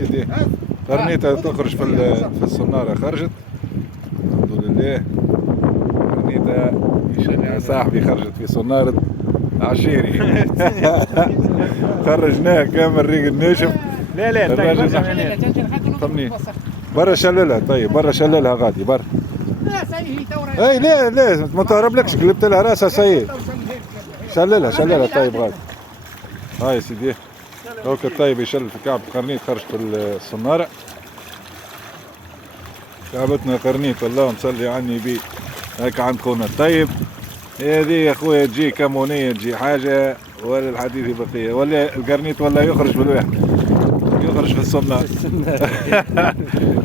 سيدي قرنيطة تخرج في الصنارة، خرجت الحمد لله. قرنيطة يا صاحبي خرجت في صنارة عشيري. خرجناها كامل ريق الناشف. لا الراجل فهمني برا شللها. طيب برا شللها غادي برا. لا سيهي تورا. اي لا ما تهربلكش، قلبت لها راسها سيء. شللها طيب غادي. هاي سيدي هوك الطيب يشل في كعب قرنيط خرج في الصنارة. كعبتنا قرنيط اللهم صلي على النبي. هيك عند خونا الطيب. هذه يا خويا تجي كمونية تجي حاجة ولا الحديث بقية، ولا القرنيط ولا يخرج بالواحد يخرج في الصنارة.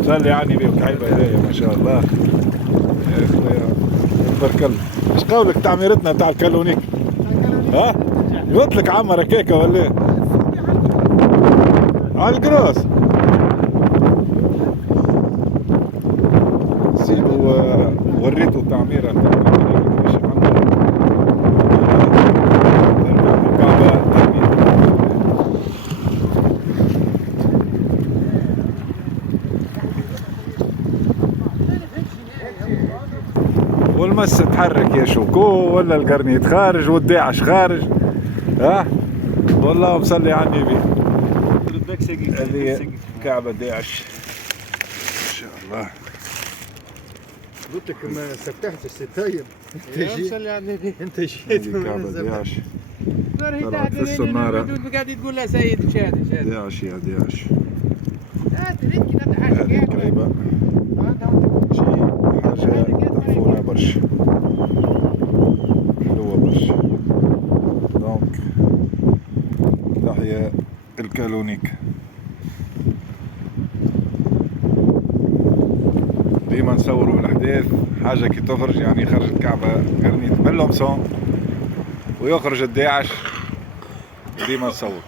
صلي على النبي وكعيبة هدايا ما شاء الله يا خويا تبارك الله. ايش قولك تعميرتنا تاع الكالونيك؟ ها؟ قلت لك عمر كيكة ولا على القراص سيبو وريته التعميرة باش يعمر الكعبة والمس تحرك يا شوكو ولا القرنيط خارج والداعش خارج. ها والله مصلي على النبي. هذه كعبة داعش ما شاء الله. قلت لك ما سبتحتش طيب. انت جيت انت جيت هذه كعبة داعش طلعت في في الصنارة. قاعد تقول لا سيد شاد داعش يا داعش. هذه هذه كعبة حاجة مفونة برشا حلوة برشا. دونك تحيا الكالونيك. ديما نصوروا الأحداث حاجة كي تخرج، يعني خرج الكعبة قرنيط من لومسون ويخرج الداعش ديما نصور.